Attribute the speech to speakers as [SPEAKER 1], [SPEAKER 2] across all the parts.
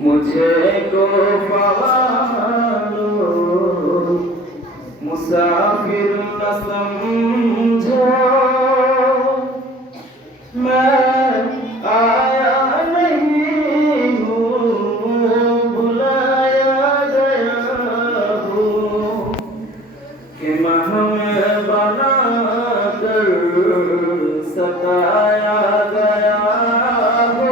[SPEAKER 1] मुझे को मुसाफिर न समझो मैं सताया गया है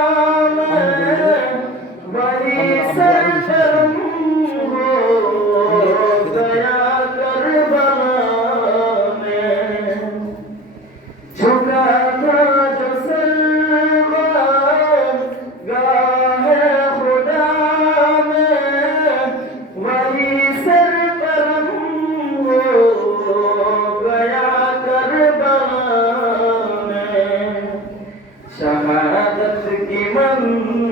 [SPEAKER 1] शहादत की मंजिल